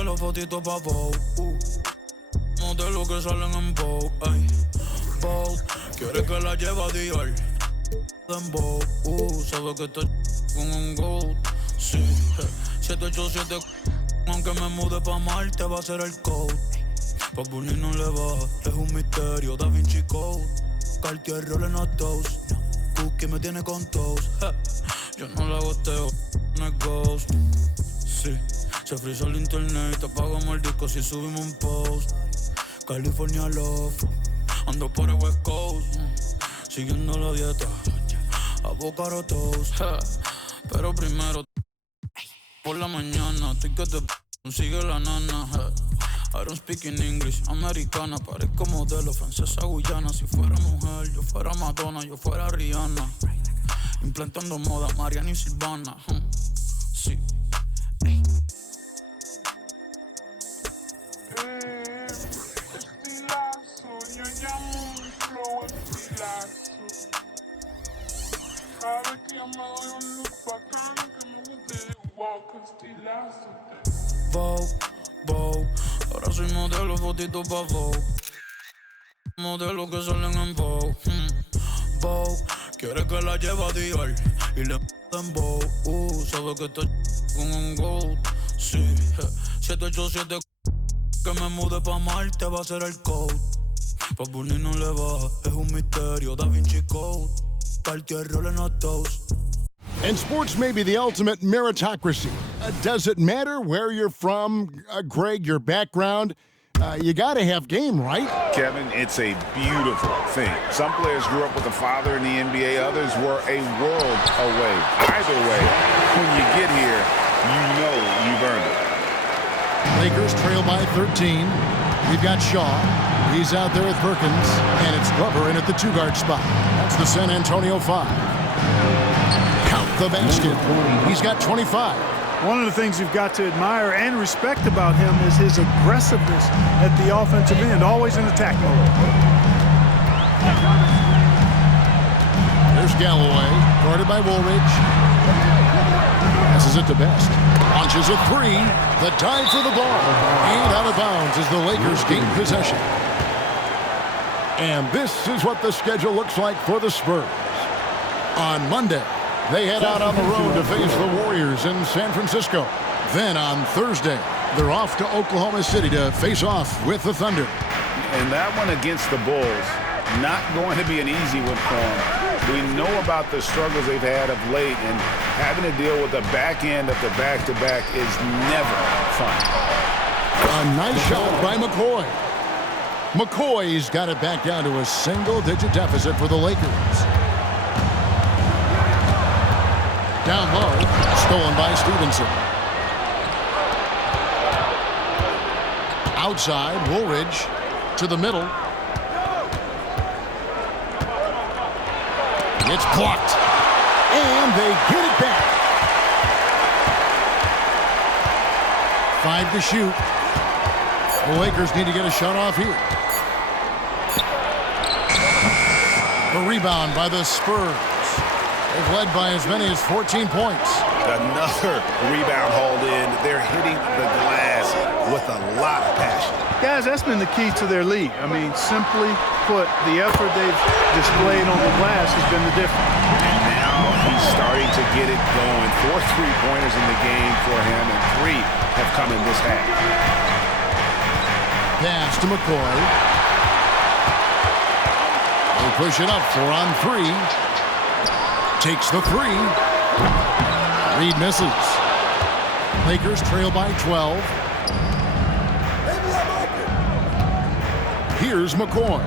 modelo, fotito pa' Vogue. Modelo que salen en Vogue, ey. Vogue, quiere que la lleve a Dior. En Vogue, sabe que estoy con un gold. Sí, 787, aunque me mude pa' Marte, va a ser el code. Pa' Bunny no le va, es un misterio, Da Vinci Code. Cartier, Rolling a Toast. Cookie me tiene con toast. Yo no la gosteo, no es ghost. Sí, se frizó el internet, te apagamos el disco si subimos un post. California Love, ando por el West Coast. Siguiendo la dieta, avocado toast. Pero primero, por la mañana, estoy que te consigue la nana. I don't speak in English, americana. Parezco modelo, francesa, guyana. Si fuera mujer, yo fuera Madonna, yo fuera Rihanna. Implantando moda, Mariana y Silvana. Sí. Estilazo, yo llamo mi flow estilazo. Cada que yo me doy un look bacano que me guste igual que estilazo. Vogue, Vogue, ahora soy modelo, fotito pa' Vogue. Modelo que salen en Vogue. Vogue, quiere que la lleve a Dior y le en Vogue. Sabe que estoy con un gold. Sí, 787, que me mude pa' Marte, va a ser el code. Pa' Bunny no le va, es un misterio, Da Vinci Code. Cartier, Rolling a Toast. And sports may be the ultimate meritocracy. Does it matter where you're from, Greg, your background? You got to have game, right? Kevin, it's a beautiful thing. Some players grew up with a father in the NBA, others were a world away. Either way, when you get here, you know you've earned it. Lakers trail by 13. We've got Shaw. He's out there with Perkins, and it's Glover in at the two-guard spot. That's the San Antonio 5. Count the basket. He's got 25. One of the things you've got to admire and respect about him is his aggressiveness at the offensive end, always in attack mode. There's Galloway, guarded by Woolridge. Passes it to Best. Launches a three. The dive for the ball. And out of bounds as the Lakers gain possession. And this is what the schedule looks like for the Spurs. On Monday, they head out on the road to face the Warriors in San Francisco. Then on Thursday, they're off to Oklahoma City to face off with the Thunder. And that one against the Bulls, not going to be an easy one for them. We know about the struggles they've had of late, and having to deal with the back end of the back-to-back is never fun. A nice shot by McCoy. McCoy's got it back down to a single-digit deficit for the Lakers. Down low, stolen by Stevenson. Outside, Woolridge to the middle. It's blocked. And they get it back. 5 to shoot. The Lakers need to get a shot off here. The rebound by the Spurs. They've led by as many as 14 points. Another rebound hauled in. They're hitting the glass with a lot of passion. Guys, that's been the key to their lead. I mean, simply put, the effort they've displayed on the glass has been the difference. And now he's starting to get it going. 4 3-pointers in the game for him, and 3 have come in this half. Pass to McCoy. They push it up 4 on 3. Takes the 3. Reed misses. Lakers trail by 12. Here's McCoy.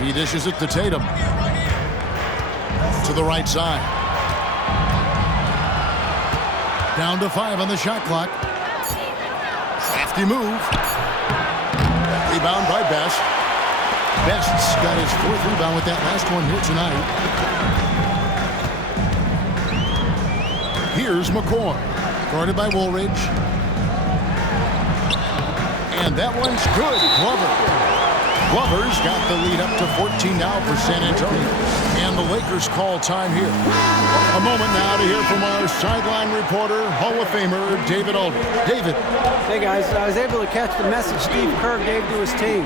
He dishes it to Tatum. To the right side. Down to 5 on the shot clock. Crafty move. Rebound by Best. Best's got his 4th rebound with that last one here tonight. Here's McCoy, guarded by Woolridge. And that one's good. Glover. Glover's got the lead up to 14 now for San Antonio. And the Lakers call time here. A moment now to hear from our sideline reporter, Hall of Famer David Aldridge. David. Hey, guys. I was able to catch the message Steve Kerr gave to his team.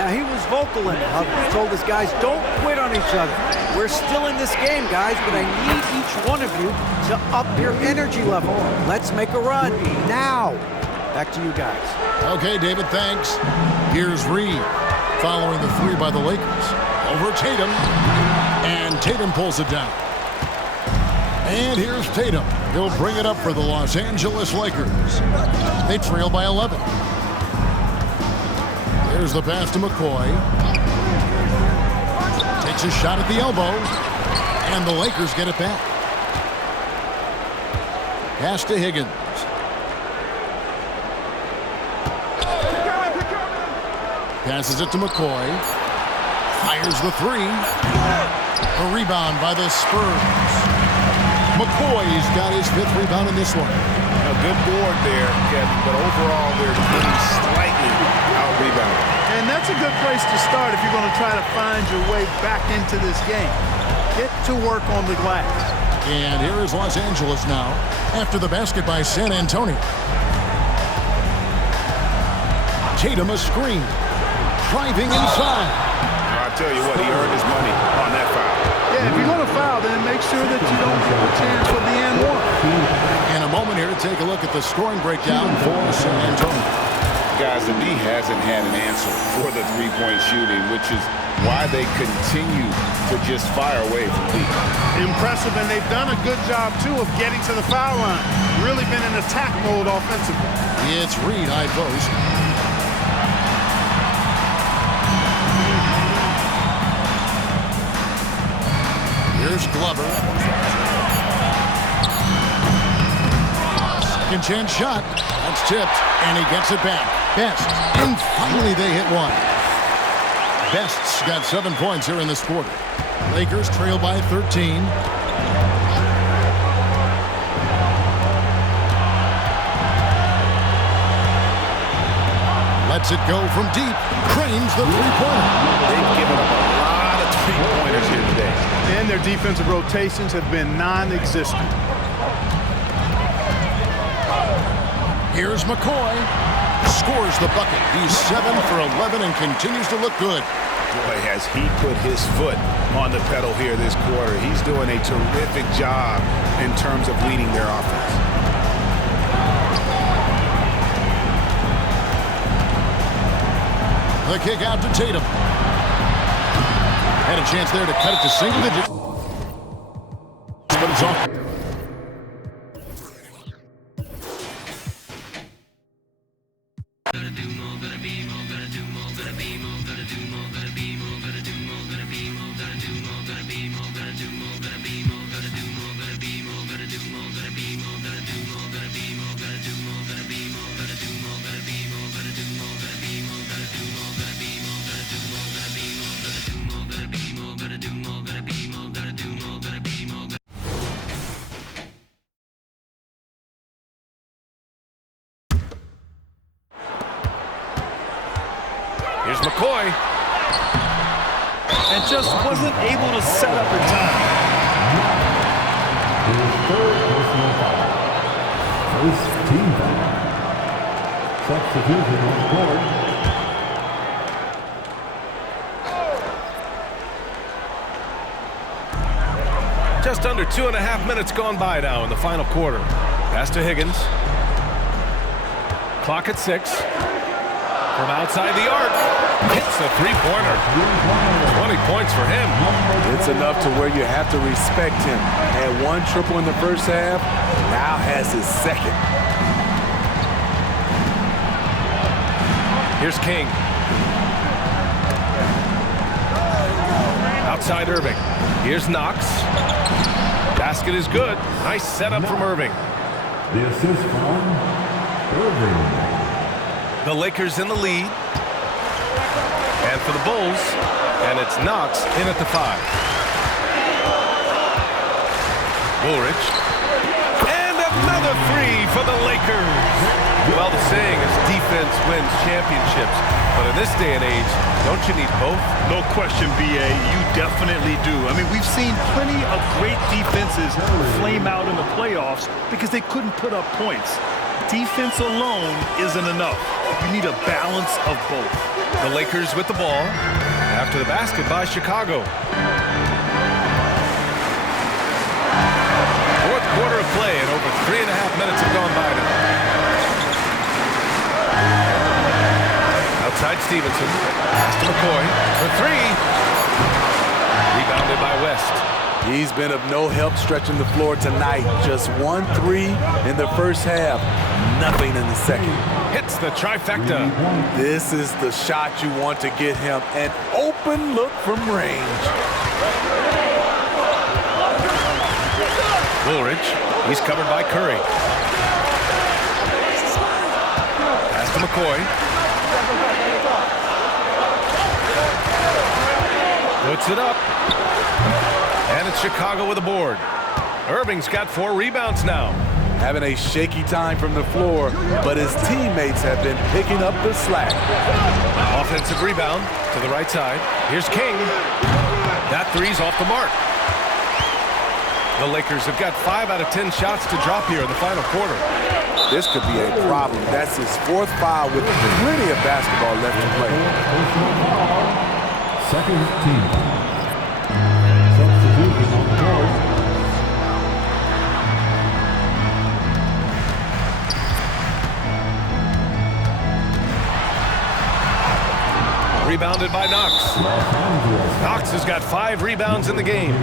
Now, he was vocal in it. He told his guys, don't quit on each other. We're still in this game, guys, but I need each one of you to up your energy level. Let's make a run now. Back to you guys. Okay, David, thanks. Here's Reed following the three by the Lakers. Over Tatum. And Tatum pulls it down. And here's Tatum. He'll bring it up for the Los Angeles Lakers. They trail by 11. There's the pass to McCoy. Takes a shot at the elbow. And the Lakers get it back. Pass to Higgins. Passes it to McCoy. Fires the three. A rebound by the Spurs. McCoy's got his 5th rebound in this one. A good board there, Kevin, but overall they're getting slightly out-rebounded. And that's a good place to start if you're going to try to find your way back into this game. Get to work on the glass. And here is Los Angeles now after the basket by San Antonio. Tatum a screen. Driving inside. I'll tell you what, he earned his money on that foul. Yeah, if you're going to foul, then make sure that you don't give a chance for the and one. In a moment here to take a look at the scoring breakdown for San Antonio. Guys, the D hasn't had an answer for the three-point shooting, which is why they continue to just fire away from deep. Impressive, and they've done a good job, too, of getting to the foul line. Really been in attack mode offensively. It's Reed high post. Here's Glover. Second chance shot. That's tipped, and he gets it back. Best. And finally they hit one. Best's got 7 points here in this quarter. Lakers trail by 13. Lets it go from deep. Cranes the three-pointer. They've given up a lot of three-pointers here today. And their defensive rotations have been non-existent. Here's McCoy. Scores the bucket. He's 7 for 11 and continues to look good. Boy, has he put his foot on the pedal here this quarter. He's doing a terrific job in terms of leading their offense. The kick out to Tatum. Had a chance there to cut it to single digits. But it's off. Here's McCoy. And just wasn't able to set up in time. First team foul. Substitution on the court. Just under 2.5 minutes gone by now in the final quarter. Pass to Higgins. Clock at 6. From outside the arc. Hits the three-pointer. 20 points for him. It's enough to where you have to respect him. Had 1 triple in the first half, now has his second. Here's King. Outside Irving. Here's Knox. Basket is good. Nice setup from Irving. The assist from Irving. The Lakers in the lead. And for the Bulls, and it's Knox in at the 5. Woolridge. And another 3 for the Lakers. Well, the saying is defense wins championships. But in this day and age, don't you need both? No question, B.A. You definitely do. I mean, we've seen plenty of great defenses flame out in the playoffs because they couldn't put up points. Defense alone isn't enough. You need a balance of both. The Lakers with the ball after the basket by Chicago. Fourth quarter of play, and over 3.5 minutes have gone by now. Outside Stevenson. Pass to McCoy for three. Rebounded by West. He's been of no help stretching the floor tonight. Just 1 3 in the first half. Nothing in the second. Hits the trifecta. This is the shot you want to get him. An open look from range. Woolridge. He's covered by Curry. Pass to McCoy. Puts it up. And it's Chicago with a board. Irving's got 4 rebounds now. Having a shaky time from the floor, but his teammates have been picking up the slack. Offensive rebound to the right side. Here's King. That three's off the mark. The Lakers have got 5 out of 10 shots to drop here in the final quarter. This could be a problem. That's his 4th foul with plenty of basketball left to play. Second team. Substitution on the board. Rebounded by Knox. Knox has got 5 rebounds in the game.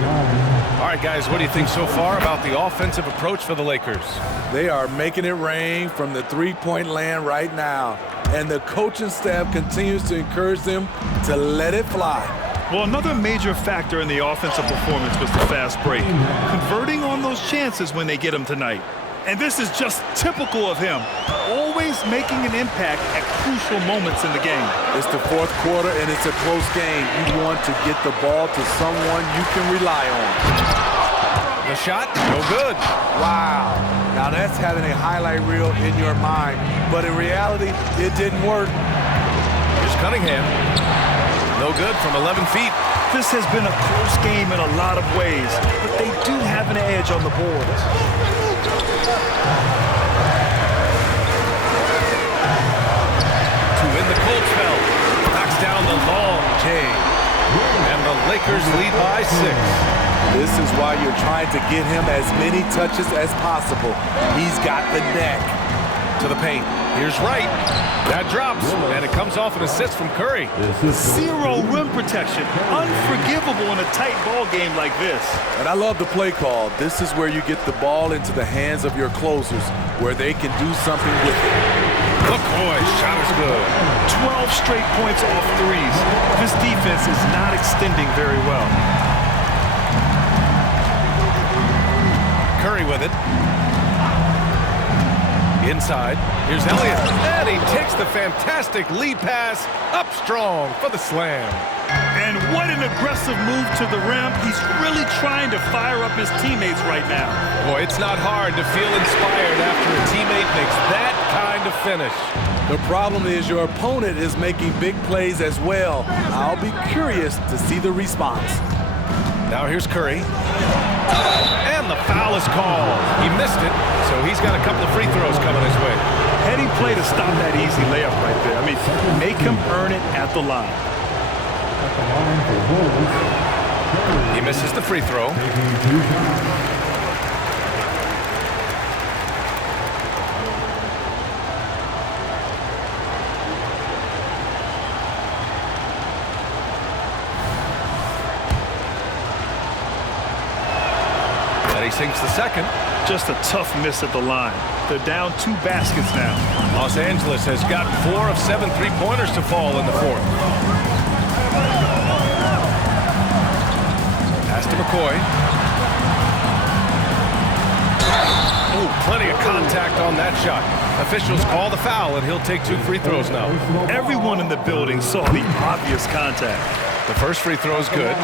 All right, guys, what do you think so far about the offensive approach for the Lakers? They are making it rain from the three-point land right now. And the coaching staff continues to encourage them to let it fly. Well, another major factor in the offensive performance was the fast break. Converting on those chances when they get them tonight. And this is just typical of him. Always making an impact at crucial moments in the game. It's the 4th quarter and it's a close game. You want to get the ball to someone you can rely on. The shot, no good. Wow. Now that's having a highlight reel in your mind. But in reality, it didn't work. Here's Cunningham. No good from 11 feet. This has been a close game in a lot of ways, but they do have an edge on the boards. To win the cold spell. Knocks down the long J. And the Lakers lead by 6. This is why you're trying to get him as many touches as possible. He's got the neck. To the paint. Here's Wright. That drops, and it comes off an assist from Curry. 0 rim protection. Unforgivable in a tight ball game like this. And I love the play call. This is where you get the ball into the hands of your closers, where they can do something with it. McCoy's shot is good. 12 straight points off threes. This defense is not extending very well. Curry with it. Inside, here's Elliott, and he takes the fantastic lead pass up strong for the slam. And what an aggressive move to the rim. He's really trying to fire up his teammates right now. Boy, it's not hard to feel inspired after a teammate makes that kind of finish. The problem is your opponent is making big plays as well. I'll be curious to see the response. Now here's Curry. And the foul is called. He missed it, so he's got a couple of free throws coming his way. Heady play to stop that easy layup right there. I mean, make him earn it at the line. He misses the free throw. He sinks the second. Just a tough miss at the line. They're down 2 baskets now. Los Angeles has gotten 4 of 7 3-pointers to fall in the 4th. Pass to McCoy. Oh, plenty of contact on that shot. Officials call the foul, and he'll take 2 free throws now. Everyone in the building saw the obvious contact. The first free throw is good.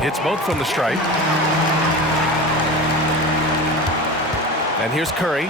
Hits both from the stripe. And here's Curry.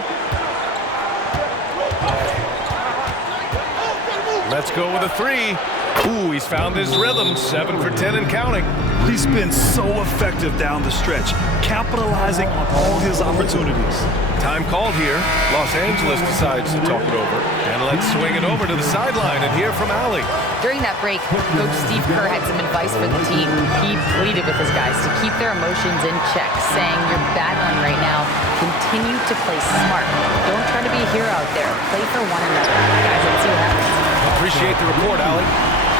Let's go with a three. Ooh, he's found his rhythm. 7 for 10 and counting. He's been so effective down the stretch, capitalizing on all his opportunities. Time called here. Los Angeles decides to talk it over. And let's swing it over to the sideline and hear from Allie. During that break, Coach Steve Kerr had some advice for the team. He pleaded with his guys to keep their emotions in check, saying, "You're battling right now. Continue to play smart. Don't try to be a hero out there. Play for one another." Guys, let's see what happens. Appreciate the report, Allie.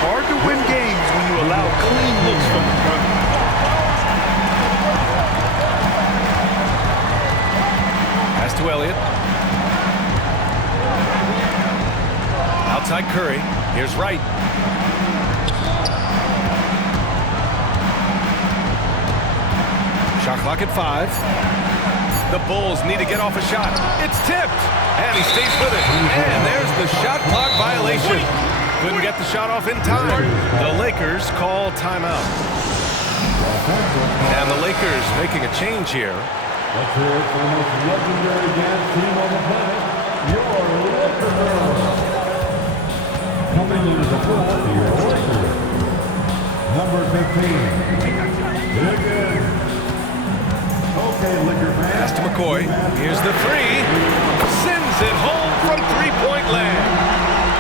Hard to win games when you allow clean looks from the front. Pass to Elliott. Outside Curry. Here's Wright. Shot clock at 5. The Bulls need to get off a shot. It's tipped. And he stays with it. And there's the shot clock violation. Couldn't get the shot off in time. The Lakers call timeout. And the Lakers making a change here. Let's hear it for the most legendary dance team on the planet, your Lakers. Coming into the floor, your Lakers. Number 15. Again. Okay, Laker fans. Pass to McCoy. Here's the three. Sends it home from three-point land.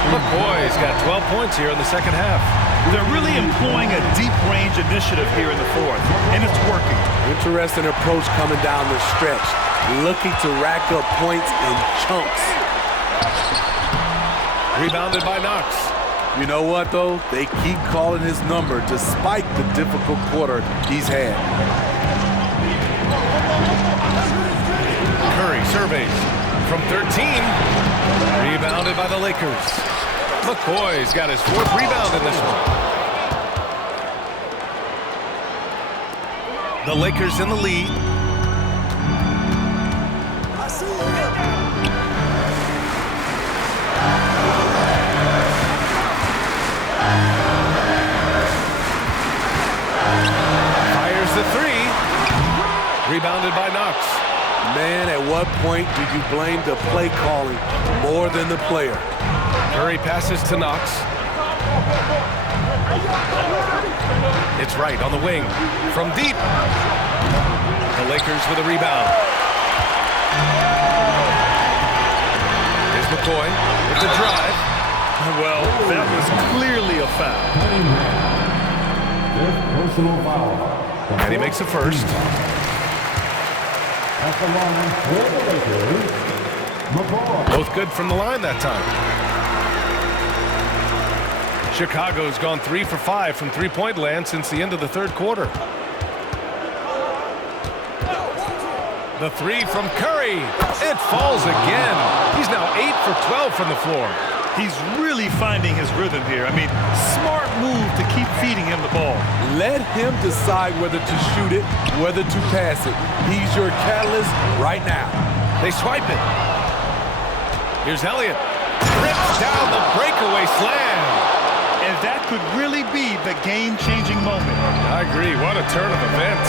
McCoy's got 12 points here in the second half. They're really employing a deep-range initiative here in the fourth, and it's working. Interesting approach coming down the stretch, looking to rack up points in chunks. Rebounded by Knox. You know what, though? They keep calling his number despite the difficult quarter he's had. Curry surveys from 13. Rebounded by the Lakers. McCoy's got his 4th rebound in this one. The Lakers in the lead. Fires the three. Rebounded by Knox. Man, at what point do you blame the play calling more than the player? Curry passes to Knox. It's Wright on the wing. From deep. The Lakers with a rebound. Here's McCoy with the drive. Well, that was clearly a foul. Personal foul. And he makes a first. At the line for the Lakers, McCoy. Both good from the line that time. Chicago's gone 3 for 5 from three-point land since the end of the third quarter. The three from Curry. It falls again. He's now 8 for 12 from the floor. He's really finding his rhythm here. I mean, smart move to keep feeding him the ball. Let him decide whether to shoot it, whether to pass it. He's your catalyst right now. They swipe it. Here's Elliott. Rips down the breakaway slam. And that could really be the game-changing moment. I agree. What a turn of events.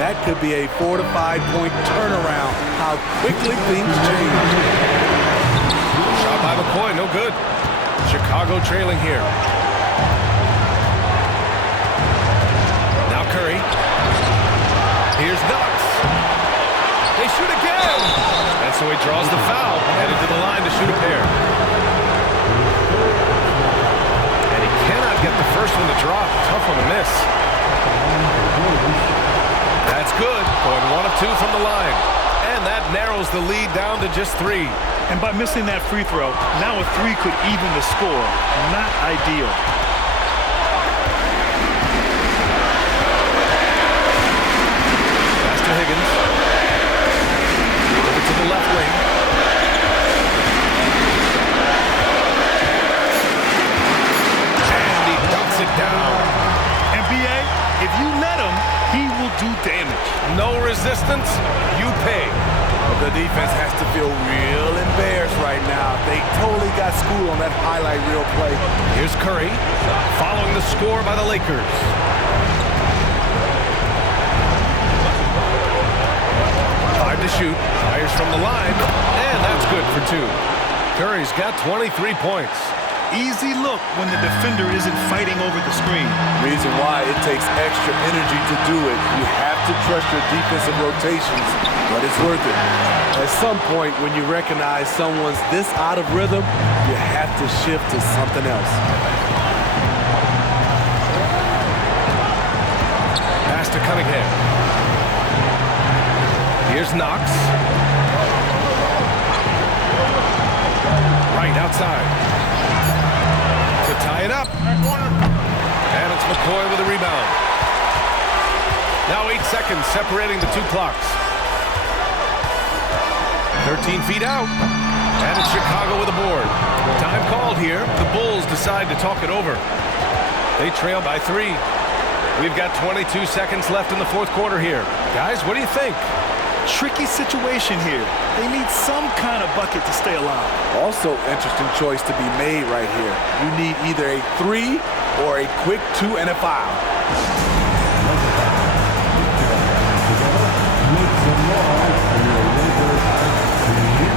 That could be a 4 to 5 point turnaround. How quickly things change. Shot by McCoy, no good. Chicago trailing here. Now Curry. Here's Knox. They shoot again. And so he draws the foul, headed to the line to shoot a pair. And he cannot get the first one to drop. Tough one to miss. That's good. Going 1 of 2 from the line. And that narrows the lead down to just 3. And by missing that free throw, now a 3 could even the score. Not ideal. Pass to Higgins. Over to the left wing. And he dunks it down. And B.A., if you let him, he will do damage. No resistance, you pay. The defense has to feel real embarrassed right now. They totally got schooled on that highlight reel play. Here's Curry, following the score by the Lakers. 5 to shoot. Fires from the line, and that's good for 2. Curry's got 23 points. Easy look when the defender isn't fighting over the screen. Reason why it takes extra energy to do it. You have to trust your defensive rotations, but it's worth it. At some point, when you recognize someone's this out of rhythm, you have to shift to something else. Pass to Cunningham. Here's Knox. Right outside. To tie it up. And it's McCoy with a rebound. Now 8 seconds separating the 2 clocks. 13 feet out. And it's Chicago with a board. Time called here. The Bulls decide to talk it over. They trail by 3. We've got 22 seconds left in the 4th quarter here. Guys, what do you think? Tricky situation here. They need some kind of bucket to stay alive. Also, interesting choice to be made right here. You need either a 3 or a quick 2 and a foul. Make some noise for your Lakers team.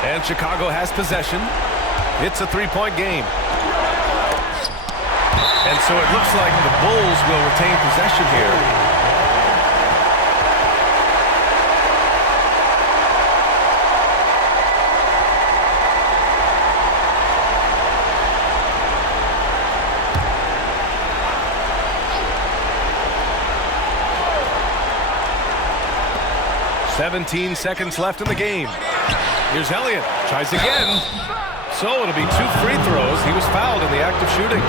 And Chicago has possession. It's a 3-point game. And so it looks like the Bulls will retain possession here. "17 seconds left in the game. Here's Elliott. Tries again. So it'll be 2 free throws. He was fouled in the act of shooting.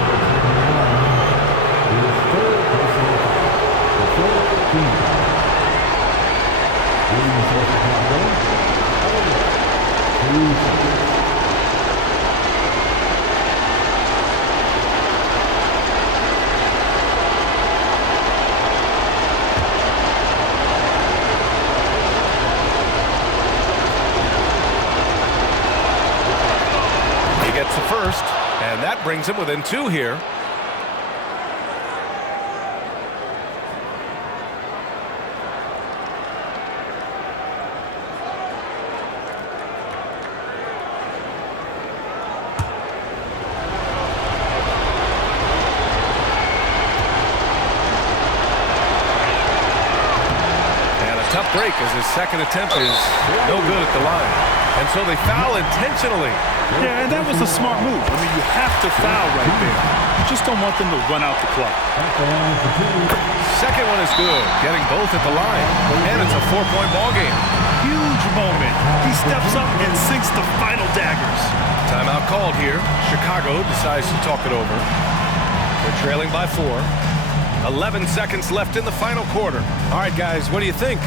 Gets the first, and that brings him within 2 here. break as his second attempt is no good at the line. And so they foul intentionally. Yeah, and that was a smart move. I mean, you have to foul right there. You just don't want them to run out the clock. Second one is good, getting both at the line. And it's a 4-point ball game. Huge moment. He steps up and sinks the final daggers. Timeout called here. Chicago decides to talk it over. They're trailing by 4. 11 seconds left in the final quarter. All right, guys, what do you think?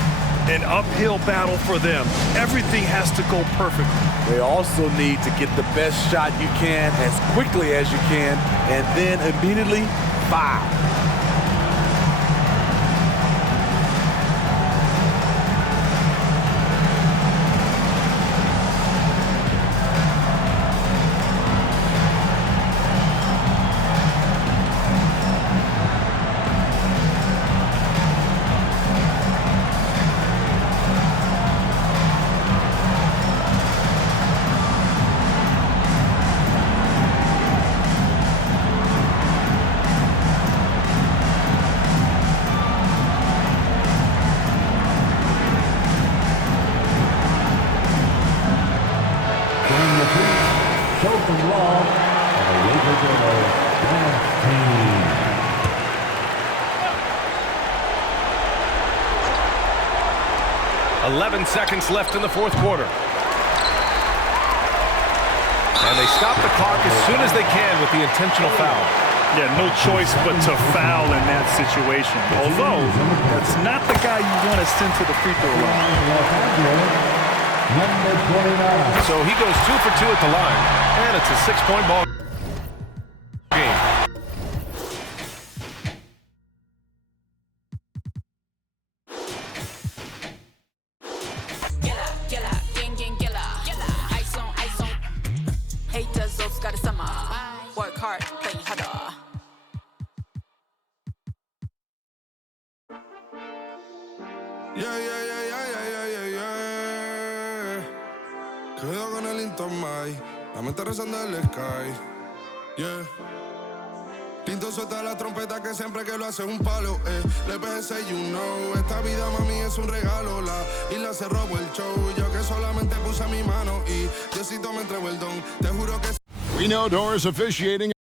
An uphill battle for them. Everything has to go perfectly. They also need to get the best shot you can as quickly as you can, and then immediately foul. From Law, and the Lakers are the last team. "11 seconds left in the fourth quarter. And they stop the clock as soon as they can with the intentional foul. Yeah, no choice but to foul in that situation. Although, that's not the guy you want to send to the free throw line. Number 29. So he goes 2 for 2 at the line, and it's a 6-point ball game. Work hard, play harder. Quedo con el Intomai, la mente rezando el sky. Yeah. Pinto suelta la trompeta que siempre que lo hace es un palo. Le pensé, you know, esta vida mami es un regalo. La isla se robó el show, yo que solamente puse mi mano y Diosito me entregó el don. Te juro que. We know Doris officiating.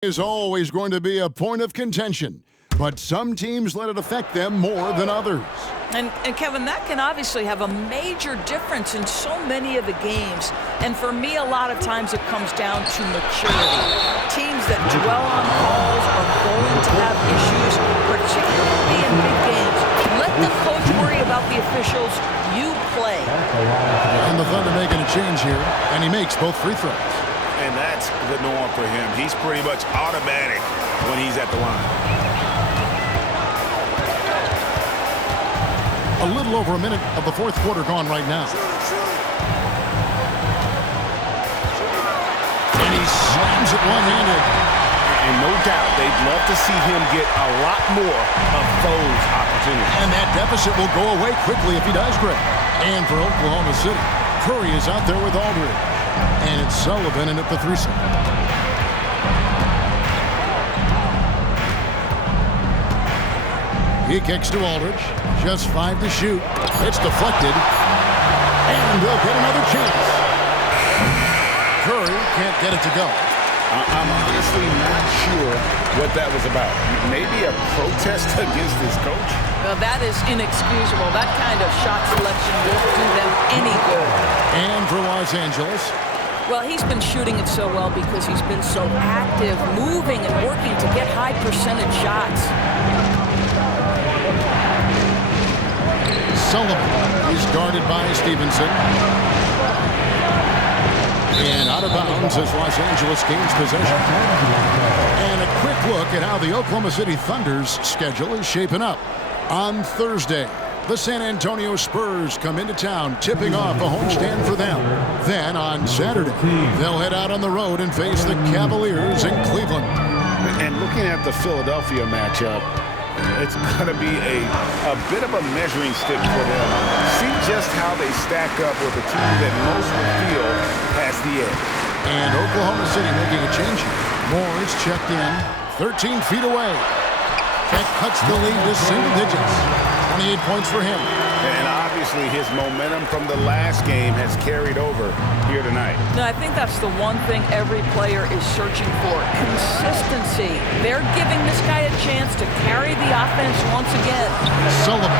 Is always going to be a point of contention, but some teams let it affect them more than others. And Kevin, that can obviously have a major difference in so many of the games. And for me, a lot of times it comes down to maturity. Teams that dwell on calls are going to have issues, particularly in big games. Let the coach worry about the officials. You play. And the Thunder making a change here, and he makes both free throws. And that's the norm for him. He's pretty much automatic when he's at the line. A little over a minute of the fourth quarter gone right now. And he slams it one-handed. And no doubt, they'd love to see him get a lot more of those opportunities. And that deficit will go away quickly if he does, Greg. And for Oklahoma City, Curry is out there with Aldridge. And it's Sullivan in at the 3-second. He kicks to Aldridge. Just 5 to shoot. It's deflected. And they'll get another chance. Curry can't get it to go. I'm honestly not sure what that was about. Maybe a protest against his coach? Well, that is inexcusable. That kind of shot selection won't do them any good. And for Los Angeles. Well, he's been shooting it so well because he's been so active, moving and working to get high percentage shots. Sullivan is guarded by Stevenson. And out of bounds as Los Angeles gains possession. And a quick look at how the Oklahoma City Thunder's schedule is shaping up. On Thursday, the San Antonio Spurs come into town, tipping off a homestand for them. Then on Saturday, they'll head out on the road and face the Cavaliers in Cleveland. And looking at the Philadelphia matchup, it's going to be a bit of a measuring stick for them. See just how they stack up with a team that most will feel has the edge. And Oklahoma City making a change here. Moore is checked in, 13 feet away. That cuts the lead to single digits. 28 points for him. And obviously his momentum from the last game has carried over here tonight. No, I think that's the one thing every player is searching for. Consistency. They're giving this guy a chance to carry the offense once again. Sullivan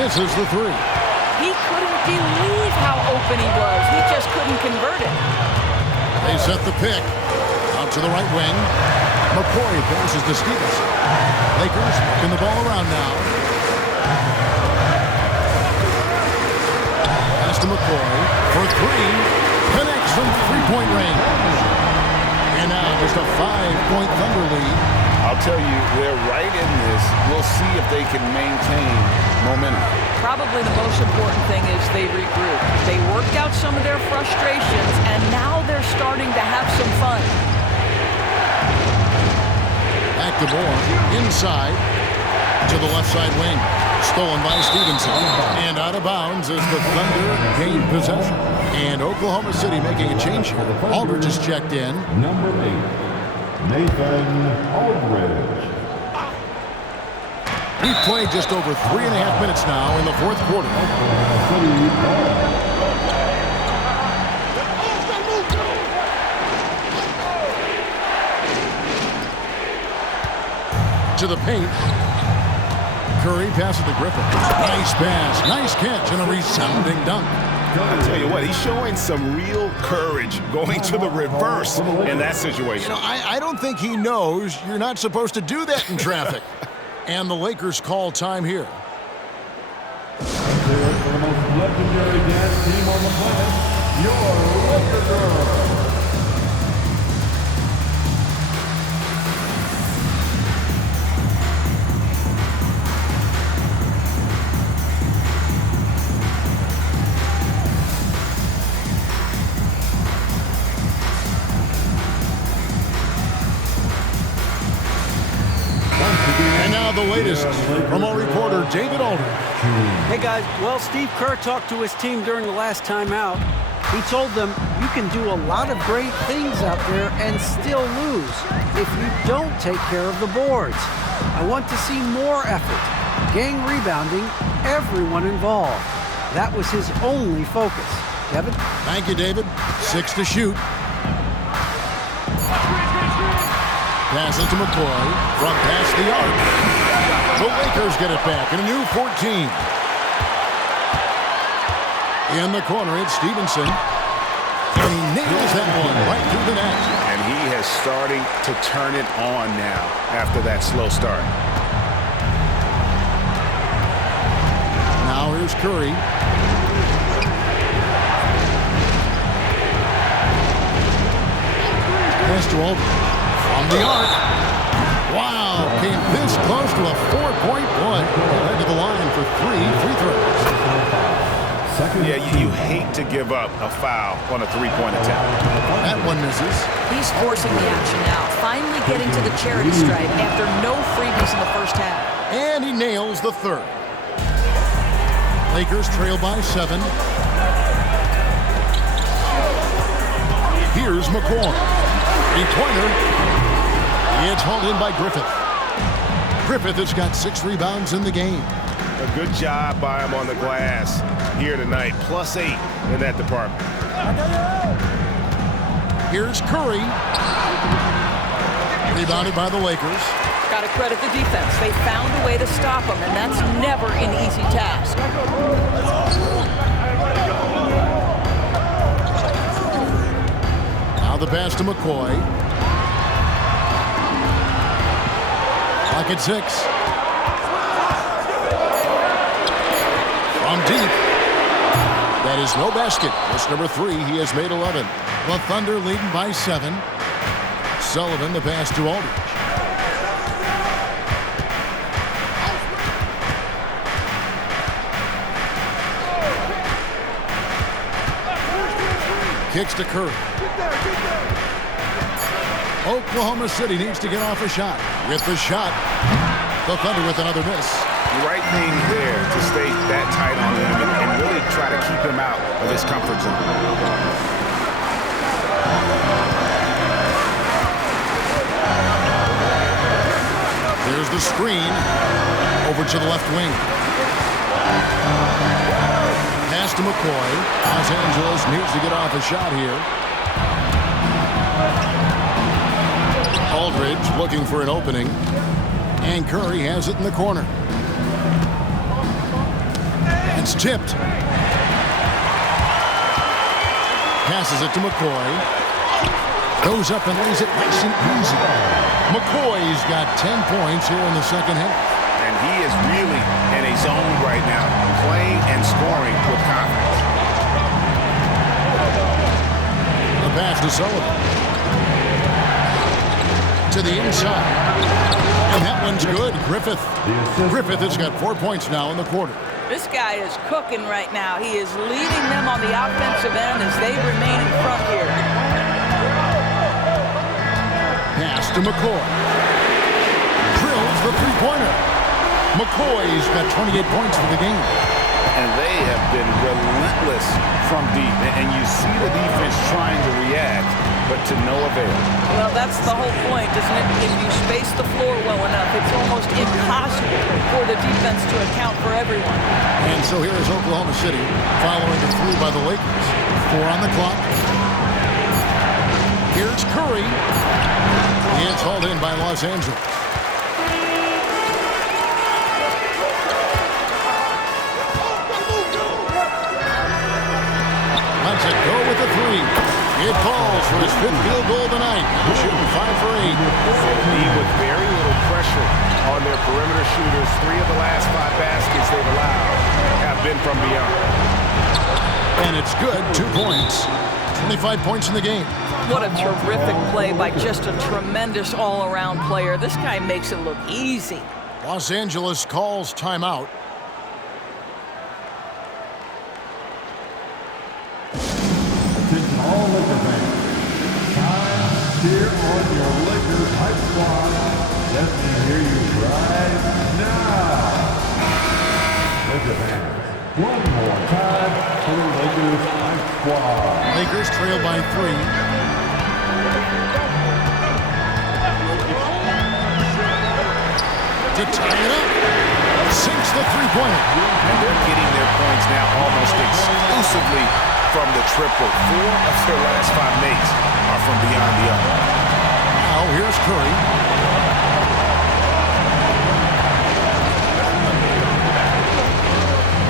misses the three. He couldn't believe how open he was. He just couldn't convert it. They set the pick. Out to the right wing. McCoy passes to Stevenson. Lakers working the ball around now. Pass to McCoy for three. Connects from three-point range. And now just a 5-point Thunder lead. I'll tell you, they're right in this. We'll see if they can maintain momentum. Probably the most important thing is they regroup. They worked out some of their frustrations, and now they're starting to have some fun. Back to Moore, inside to the left side wing. Stolen by Stevenson. And out of bounds as the Thunder gain possession. And Oklahoma City making a change here. Aldridge is checked in. Number 8, Nathan Aldridge. We've played just over 3.5 minutes now in the fourth quarter. To the paint. Curry passes to Griffin. Nice pass, nice catch, and a resounding dunk. I'll tell you what, he's showing some real courage going to the reverse in that situation. You know, I don't think he knows you're not supposed to do that in traffic. And the Lakers call time here. For the most legendary dance team on the planet, your Laker Girls. The latest from our reporter, David Aldridge. Hey, guys. Well, Steve Kerr talked to his team during the last timeout. He told them, you can do a lot of great things out there and still lose if you don't take care of the boards. I want to see more effort, gang rebounding, everyone involved. That was his only focus. Kevin? Thank you, David. 6 to shoot. Pass it to McCoy from past the arc. The Lakers get it back in a new 14. In the corner, it's Stevenson. And he nails that one right through the net. And he is starting to turn it on now after that slow start. Now here's Curry. Pass to Aldridge. From the arc. Wow, came this close to a 4-point play. Led to the line for 3 free throws. Yeah, you hate to give up a foul on a three-point attempt. That one misses. He's forcing the action now, finally getting to the charity stripe after no freebies in the first half. And he nails the third. Lakers trail by 7. Here's McCoy. Pointer. It's hauled in by Griffith. Griffith has got 6 rebounds in the game. A good job by him on the glass here tonight. +8 in that department. Here's Curry. Rebounded by the Lakers. Got to credit the defense. They found a way to stop him, and that's never an easy task. Now the pass to McCoy. Clock at 6. From deep. That is no basket. That's number 3. He has made 11. The Thunder leading by 7. Sullivan the pass to Aldridge. Kicks to Curry. Oklahoma City needs to get off a shot. With the shot, the Thunder with another miss. The right thing there to stay that tight on him and really try to keep him out of his comfort zone. There's the screen over to the left wing. Pass to McCoy. Los Angeles needs to get off a shot here. Aldridge looking for an opening. And Curry has it in the corner. It's tipped. Passes it to McCoy. Goes up and lays it nice and easy. McCoy's got 10 points here in the second half. And he is really in a zone right now, playing and scoring with confidence. The pass to Sullivan. To the inside. And that one's good. Griffith has got 4 points now in the quarter. This guy is cooking right now. He is leading them on the offensive end as they remain in front here. Pass to McCoy. Drills the three-pointer. McCoy's got 28 points for the game. And they have been relentless from deep. And you see the defense trying to react, but to no avail. Well, that's the whole point, isn't it? If you space the floor well enough, it's almost impossible for the defense to account for everyone. And so here is Oklahoma City following the three by the Lakers. 4 on the clock. Here's Curry. It's hauled in by Los Angeles. Lets it go with the 3. It falls for his 5th field goal tonight. Shooting 5 for 8. With very little pressure on their perimeter shooters, 3 of the last 5 baskets they've allowed have been from beyond. And it's good. 2 points. 25 points in the game. What a terrific play by just a tremendous all-around player. This guy makes it look easy. Los Angeles calls timeout. Attention all Laker fans. Time here on your Lakers hype squad. Let me hear you right now. Laker fans, one more time for the Lakers hype squad. Lakers trail by 3. To tie it up. Sinks the three-pointer. And they're getting their points now almost exclusively from the triple. 4 of their last 5 makes are from beyond the arc. Now here's Curry.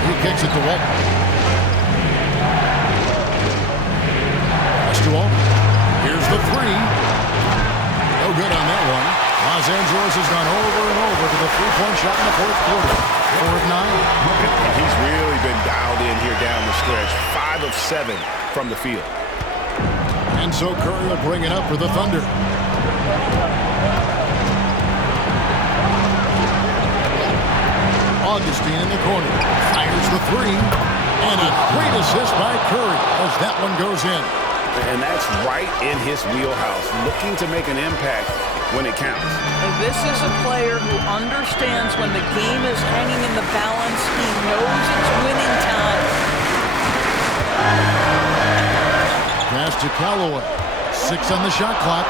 He kicks it to Walton. Pass to Walton. Here's the 3. No good on that one. Los Angeles has gone over and over to the three-point shot in the 4th quarter. 4 of 9. He's really been dialed in here down the stretch. 5 of 7 from the field. And so Curry will bring it up for the Thunder. Augustine in the corner. Fires the 3. And a great assist by Curry as that one goes in. And that's right in his wheelhouse. Looking to make an impact when it counts. And this is a player who understands when the game is hanging in the balance. He knows it's winning time. Pass to Callaway. 6 on the shot clock.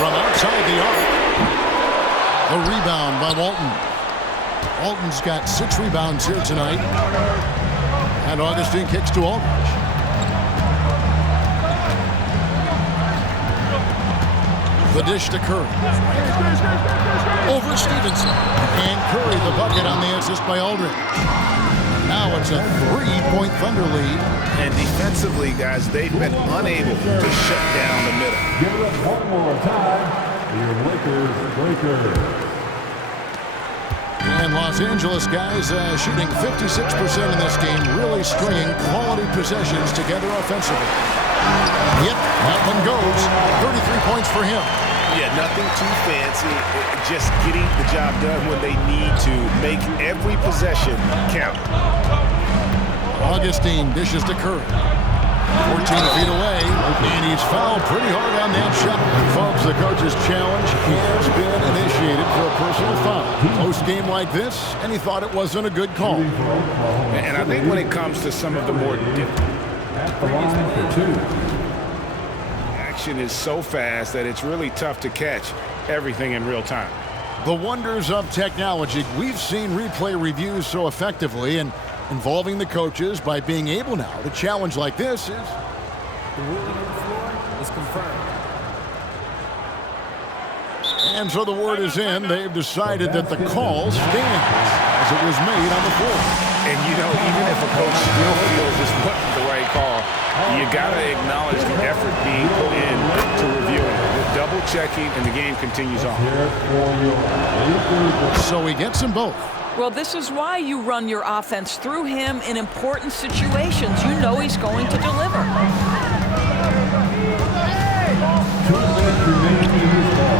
From outside the arc. The rebound by Walton. Walton's got 6 rebounds here tonight. And Augustine kicks to Aldridge. The dish to Curry. Over Stevenson. And Curry the bucket on the assist by Aldridge. Now it's a 3-point Thunder lead. And defensively, guys, they've been unable to shut down the middle. Give it up one more time. Your Lakers breaker. And Los Angeles guys shooting 56% in this game, really stringing quality possessions together offensively. Yep, that one goes. 33 points for him. Yeah, nothing too fancy. Just getting the job done when they need to. Make every possession count. Augustine dishes to Curry. 14 feet away, and he's fouled pretty hard on that shot. Folks, the coach's challenge has been initiated for a personal foul. Close game like this, and he thought it wasn't a good call. And I think when it comes to some of the more action is so fast that it's really tough to catch everything in real time. The wonders of technology. We've seen replay reviews so effectively, and involving the coaches by being able now to challenge like this is... The ruling on the floor is confirmed. And so the word is in. They've decided that the call stands as it was made on the floor. And, you know, even if a coach still feels this wasn't the right call, you got to acknowledge the effort being put in to reviewing it. They're double-checking, and the game continues on. So he gets them both. Well, this is why you run your offense through him in important situations. You know he's going to deliver. 2 minutes remaining in this ball.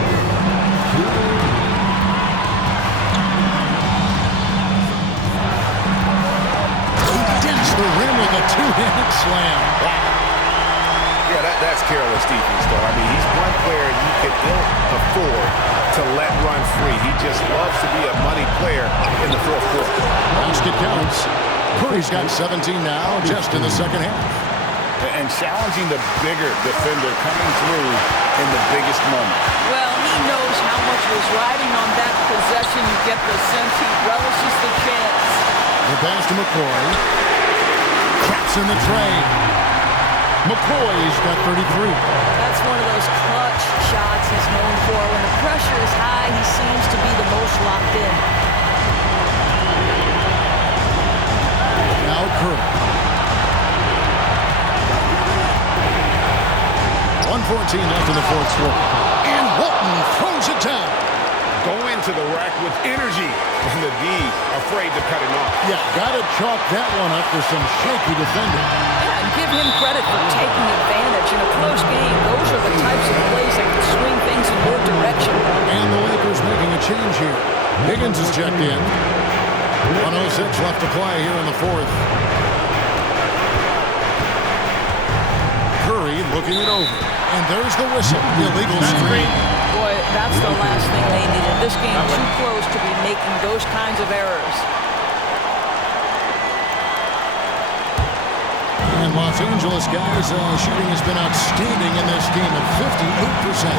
He dents the rim with a two-handed slam. Yeah, that's careless defense, though. I mean, he's one player you can ill afford to let run free. He just loves to be a money player in the fourth quarter. Basket counts. Curry's got 17 now, just in the second half. And challenging the bigger defender coming through in the biggest moment. Well, he knows how much was riding on that possession. You get the sense he relishes the chance. The pass to McCoy. Traps in the tray. McCoy's got 33. That's one of those clutch shots he's known for. When the pressure is high, he seems to be the most locked in. Now Curry. 1:14 left in the fourth quarter. And Walton throws it down. Go into the rack with energy. And the D afraid to cut him off. Yeah, got to chalk that one up to some shaky defending. Yeah, and give him credit for taking advantage in a close game. Those are the types of plays that can swing things in your direction. And the Lakers making a change here. Higgins is checked in. 1:06 left to play here in the fourth. Curry looking it over. And there's the whistle. The illegal screen. Boy, that's the last thing they needed. This game too close to be making those kinds of errors. And Los Angeles guys, shooting has been outstanding in this game at 58%.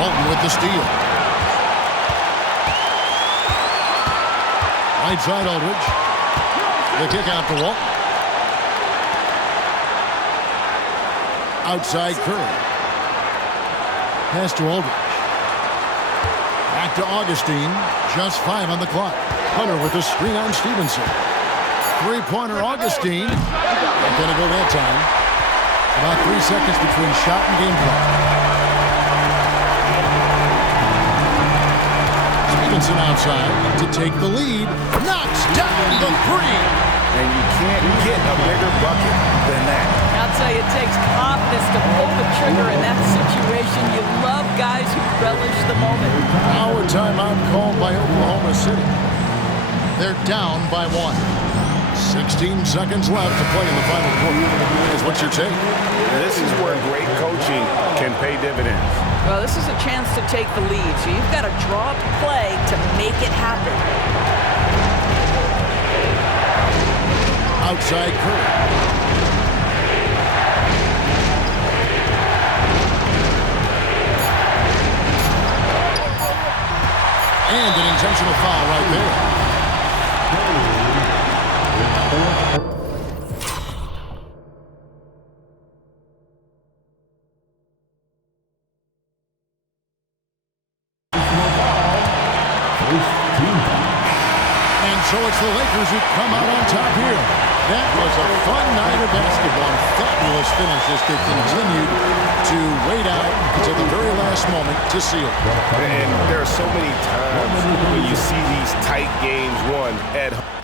Walton with the steal. Right side Aldridge. The kick out to Walton. Outside Curry. Pass to Aldridge. Back to Augustine. Just 5 on the clock. Hunter with the screen on Stevenson. Three-pointer Augustine. Not going to go that time. About 3 seconds between shot and game clock. Stevenson outside to take the lead. Knocks down the three. And you can't get a bigger bucket than that. I'll tell you, it takes confidence to pull the trigger in that situation. You love guys who relish the moment. Now a timeout called by Oklahoma City. They're down by 1. 16 seconds left to play in the final quarter. What's your take? This is where great coaching can pay dividends. Well, this is a chance to take the lead, so you've got to draw up a play to make it happen. Outside Curry. And an intentional foul right there. And so it's the Lakers who come out on top here. That was a fun night of basketball. Fabulous finish as they continued to wait out to the very last moment to seal. And there are so many times when you see these tight games won at home.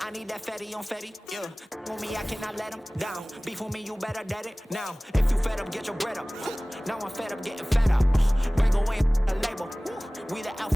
I need that fatty on fatty, yeah. On me, I cannot let him down. Beef with me, you better dead it now. If you fed up, get your bread up. Now I'm fed up, getting fed up. Break away the label. We the alpha.